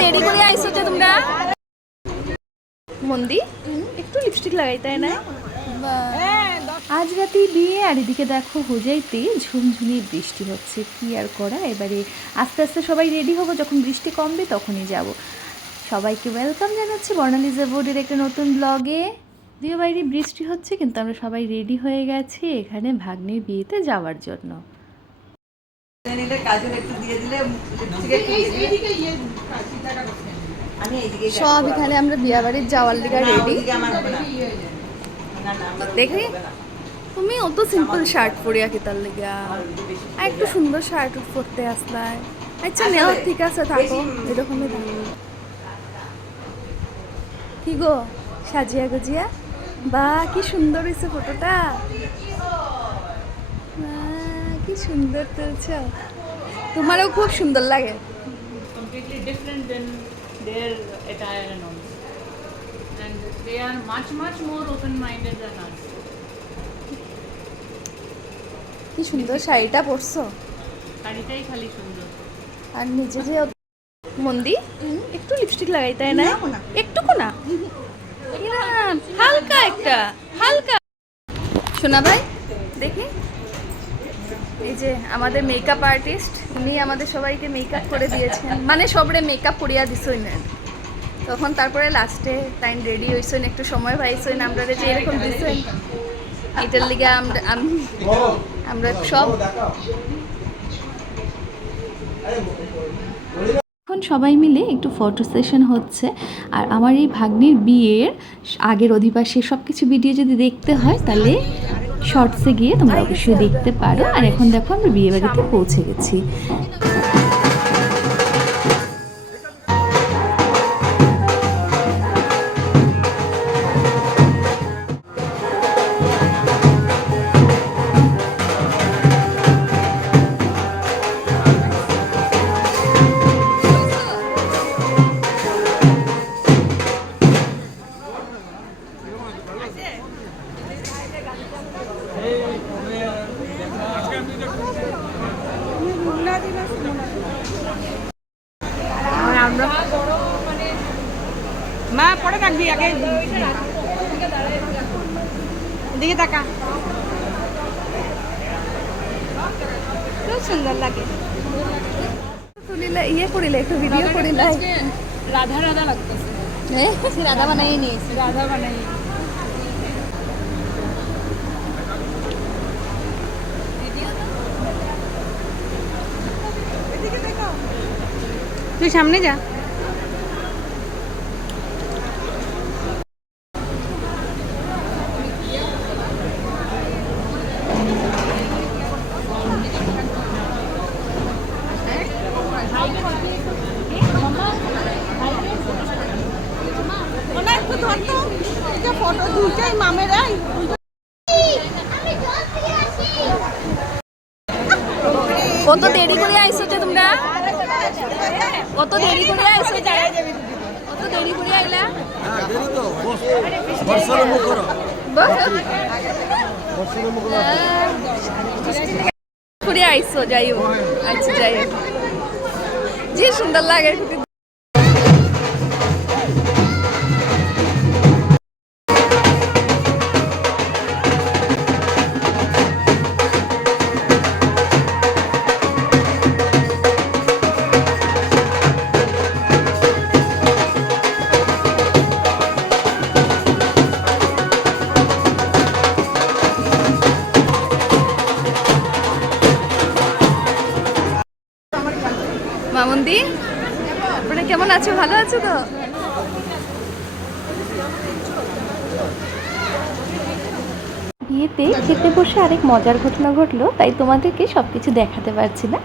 দেরি করে আইসো যে তোমরা? মন্দি একটু লিপস্টিক লাগাই তাই না? আজ বিয়ে আর এদিকে দেখো হোজাইতে ঝুমঝুমি বৃষ্টি হচ্ছে। কি আর করা? এবারে আস্তে আস্তে সবাই রেডি হব যখন বৃষ্টি কমবে তখনই যাব। সবাইকে ওয়েলকাম জানাচ্ছি বর্ণালিজা বোর্ডের একটা নতুন ব্লগে দিয়ে বাইরে বৃষ্টি হচ্ছে কিন্তু আমরা সবাই রেডি হয়ে গেছি এখানে ভাগ্নির বিয়েতে যাওয়ার জন্য। নিলে একটু দিয়ে দিলে এইদিকে সব এখানে আমরা বিয়া বাড়ির যাওয়ার লিগা রেডি আমার দেখি। তুমি অত সিম্পল শার্ট পরিয়া কি তার লেগা আর একটু সুন্দর শার্ট পরতে আসলাই। আচ্ছা নেও ঠিক আছে থাকো। এরকমই থাকো। কি গো সাজিয়া গুজিয়া বা কি সুন্দর হয়েছে ফটোটা সুন্দর তুলছ। তোমারও খুব সুন্দর লাগে। Completely different than their attire and all. And they are much, much more open-minded than us. কি সুন্দর শাড়িটা পরছো? শাড়িটাই খালি সুন্দর। আর নিজে যে মন্দি? একটু লিপস্টিক লাগাই তাই না। একটুকু না? হালকা একটা হালকা। শোনা ভাই দেখি। এই যে আমাদের মেকআপ আর্টিস্ট উনি আমাদের সবাইকে মেকআপ করে দিয়েছেন। মানে সবরে মেকআপ করিয়া দিছই না তখন তারপরে লাস্টে টাইম রেডি হইছেন একটু সময় পাইছেন আমরা যে এরকম দিছেন এটার লিগে আমরা আমি- আমরা সব এখন সবাই মিলে একটু ফটো সেশন হচ্ছে, আর আমার এই ভাগ্নির বিয়ের আগের অধিবাসী সব কিছু ভিডিও যদি দেখতে হয়, তাহলে শর্টসে গিয়ে তোমরা অবশ্যই দেখতে পারো। আর এখন দেখো আমরা বিয়ে বাড়িতে পৌঁছে গেছি। পরে থাকবি আগে দিকে তাকা। খুব সুন্দর লাগে। তুলিলে ইয়ে করিলে একটু ভিডিও করিলে রাধা রাধা লাগতেছে। রাধা বানাই নিয়েছি। রাধা বানাই তুই সামনে যা। নাই মামেরাই কত দেরি করে আইসো যে তোমরা? কত দেরি করে আইছো যে? কত দেরি করে আইলা? হ্যাঁ। যাই আচ্ছা যে সুন্দর লাগে মামন্দি? আপনারা কেমন আছো? ভালো আছো তো? বিয়েতে খেতে বসে আরেক মজার ঘটনা ঘটলো, তাই তোমাদেরকে সব কিছু দেখাতে পারছি না।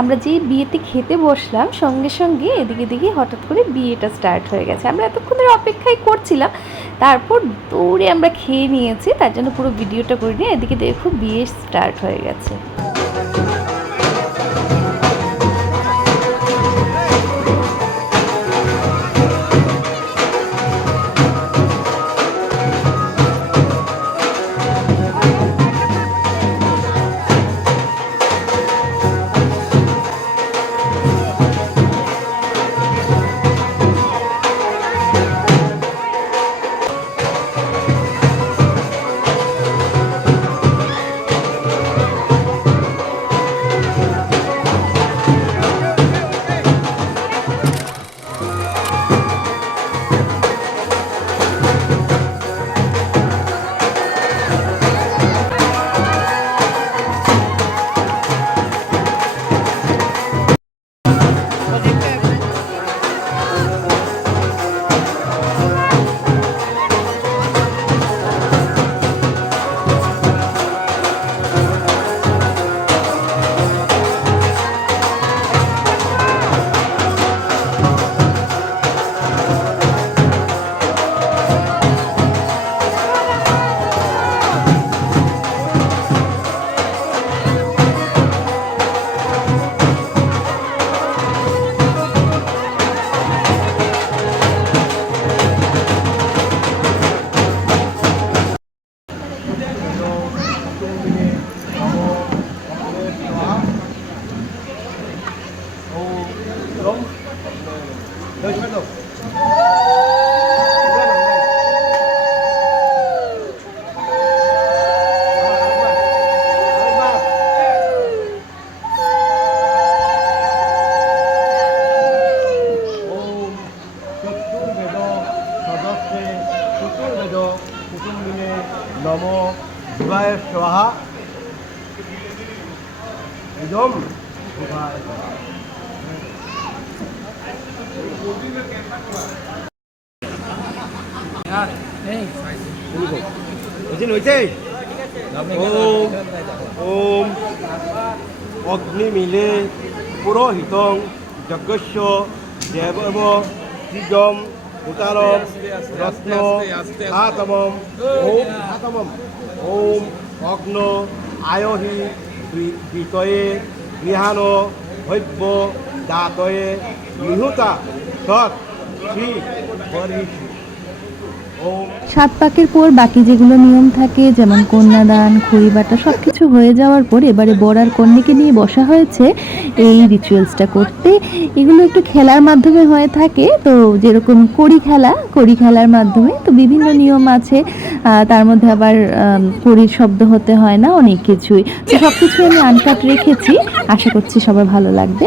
আমরা যেই বিয়েতে খেতে বসলাম, সঙ্গে সঙ্গে এদিকে দিকে হঠাৎ করে বিয়েটা স্টার্ট হয়ে গেছে। আমরা এতক্ষণ ধরে অপেক্ষাই করছিলাম, তারপর দৌড়ে আমরা খেয়ে নিয়েছি, তার জন্য পুরো ভিডিওটা করে নিয়ে এদিকে দেখো বিয়ে স্টার্ট হয়ে গেছে। হয়েছে হয়েছে ওম ওম অগ্নি মিলে পুরোহিতং যজ্ঞস্য দেবব ত্রিজম উতারম রত্ন হাতমম ওম হাতমম ওম অগ্ন আয়হি বিতয়ে গৃহাণ হৈব্য দাতয়ে নিহুতা সৎ ওম সাত পাকের পর বাকি যেগুলো নিয়ম থাকে, যেমন কন্যাদান খড়ি বাটা সব কিছু হয়ে যাওয়ার পর এবারে বরার কন্যাকে নিয়ে বসা হয়েছে এই রিচুয়ালসটা করতে। এগুলো একটু খেলার মাধ্যমে হয়ে থাকে, তো যেরকম কড়ি খেলা, কড়ি খেলার মাধ্যমে, তো বিভিন্ন নিয়ম আছে। তার মধ্যে আবার কড়ির শব্দ হতে হয় না, অনেক কিছুই। তো সব কিছু আমি আনকাট রেখেছি। আশা করছি সবার ভালো লাগবে।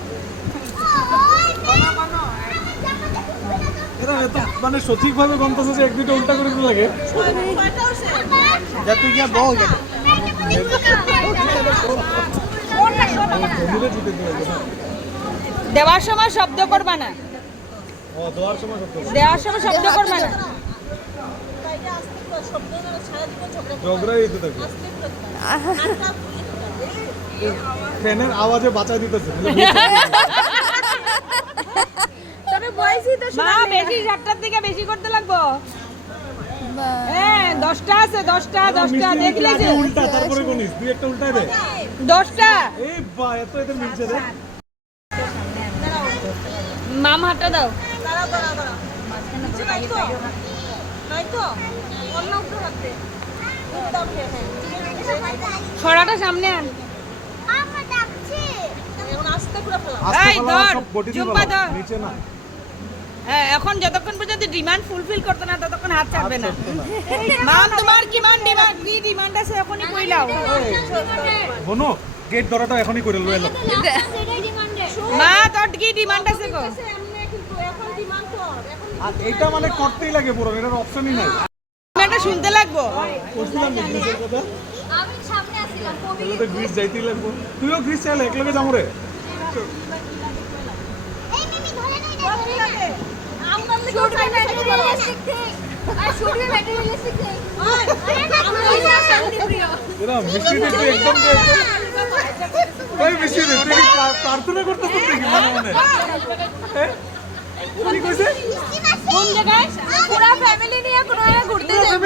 মানে সঠিকভাবে গন্ধছে যে এক দুটো উল্টা করে দিতে লাগে। যা তুই গিয়া বল। দেওয়ার সময় শব্দ করবা না। ও দেওয়ার সময় শব্দ করবা। না। ফ্যানের আওয়াজে বাঁচাই দিতেছে। মা বেশি সাতটার থেকে বেশি করতে লাগবো। হ্যাঁ দশটা আছে দশটা দশটা দেখলে যে। উল্টা তারপরে কোনিস তুই একটা উল্টাই দে। দশটা। এই বা এত এদের মিলছে রে। মাম হাতটা দাও। ছড়াটা সামনে আন। আস্তে এই, ফেলা ধর, ফেলা, ধর। নিচে না। হ্যাঁ এখন যতক্ষণ পর্যন্ত ডিমান্ড ফুলফিল করতে না ততক্ষণ হাত ছাড়বে না। ছাড়তো না। মাম তোমার কি মান? ডিমান্ড কি ডিমান্ড আছে এখনই কইলাও বনো গেট ধরাটা এখনই করে লয়ে এলাম মা তোর কি ডিমান্ড আছে গো? আর এইটা মানে করতেই লাগে পুরো এটার অপশনই নাই। এটা শুনতে লাগবো? আমি সামনে আসছিলাম কবি তাহলে তো গ্রিস যাইতেই লাগবো। তুইও গ্রিস চাইলে একলগে যাব প্রার্থনা করতেছিস নাকি মনে মনে হ্যাঁ? কি কইছে কোন জায়গায় পুরো ফ্যামিলি নিয়ে কোনো ঘুরতে যাব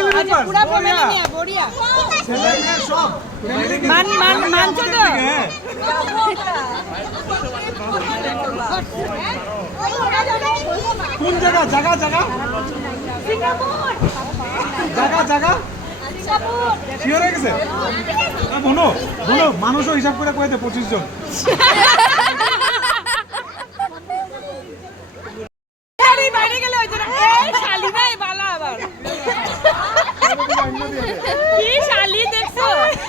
পুরো ফ্যামিলি নিয়ে বড়িয়া? মান মান মানছো তো হ্যাঁ কোন জায়গা? জায়গা জায়গা জায়গা জায়গা শিওর হয়ে গেছে? এ, বনো বনো মানুষও হিসাব করে কয়েছে পঁচিশ জন। গেলে হইতো না এই শালি ভাই বালা কি শালি দেখছ?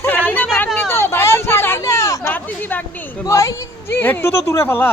শালি না বাগনি তো বাতিসি বাগনি বাতিসি বাগনি কই ইঞ্জি একটু তো দূরে ফেলা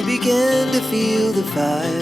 We began to feel the fire.